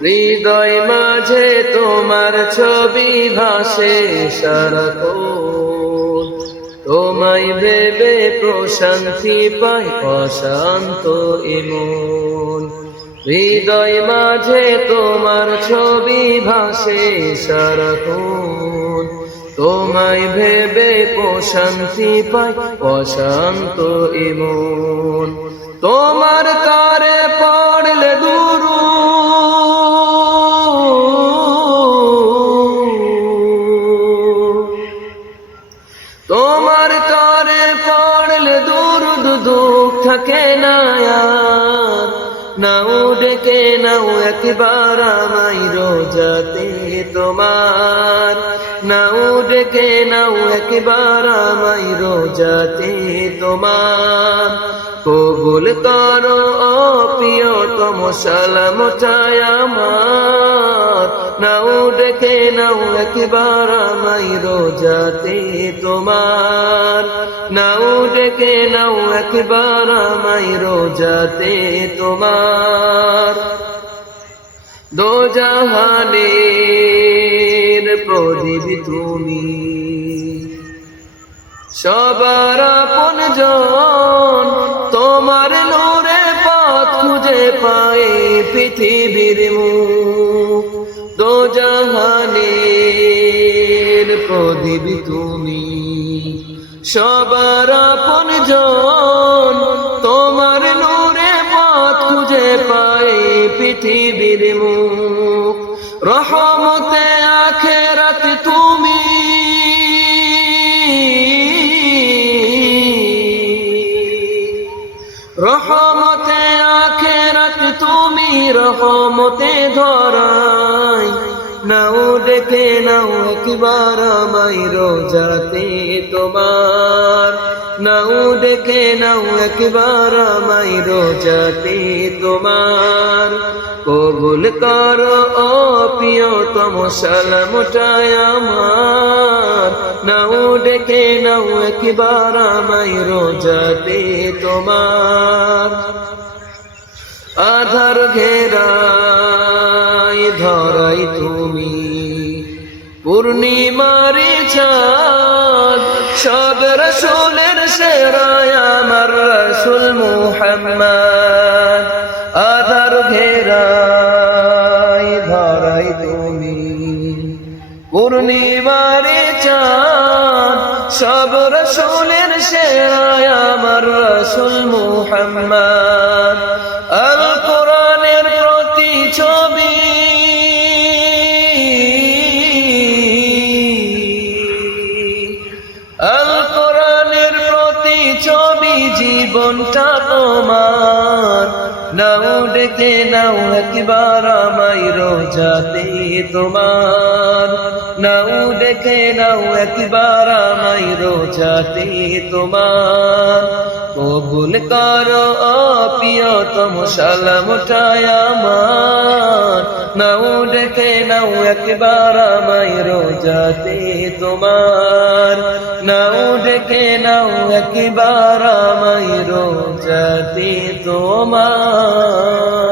হৃদয় মাঝে তোমার ছবি ভাসে সারাক্ষণ, তোমায় ভেবে প্রশান্তি পাই অশান্ত এমন। হৃদয় মাঝে তোমার ছবি ভাসে সারাক্ষণ, তোমায় ভেবে প্রশান্তি পাই অশান্ত এমন। তোমার তারে পড়লে তোমার তরে পড়লে দুরুদ দুঃখ থাকে না আর, নাও ডেকে নাও একবার আমায় রোজাতে তোমার, নাও ডেকে নাও একবার আমায় রোজাতে তোমার। কবুল করো প্রিয়তম সালামটায় আমার, নাও ডেকে নাও একবার আমায় রোজাতে তোমার, নাও ডেকে নাও একবার আমায় রোজাতে তোমার। দোজাহানের প্রদীপ তুমি, সবার আপনজন, তোমার নূরে পথ খুঁজে পায় পৃথিবীর মুখ। দোজাহানের প্রদীপ তুমি, সবার আপনজন, তোমার নূরে পথ খুঁজে পায় পৃথিবীর মুখ। রহমতে আখেরাত তুমি, রহমতে আখেরাত তুমি, রহমতে ধরাই, নাও ডেকে নাও একবার আমায় রোজাতে তোমার, নাও ডেকে নাও একবার আমায় রোজাতে তোমার। কবুল করো প্রিয়তম সালামটায় আমার, নাও ডেকে নাও একবার আমায় রোজাতে তোমার। আধার ঘেরাই ধরাই তুমি, পূর্ণিমার চাঁদ, সব রাসূলের সেরা আমার রাসূল মুহাম্মদ। আধার ঘেরাই ধরাই তুমি, পূর্ণিমার চাঁদ, সব রাসূলের সেরা আমার রাসূল মুহাম্মদ। আল কোরআনের প্রতি ছবি, আল কোরআনের প্রতি ছবি, জীবনটা তোমার, নাও ডেকে নাও একবার আমায় রোজাতে তোমার, নাও ডেকে নাও একবার আমায় রোজাতে তোমার। কবুল করো প্রিয়তম সালামটায় আমার, নাও ডেকে নাও একবার আমায় রোজাতে তোমার, নাও ডেকে নাও একবার আমায় রোজাতে তোমার।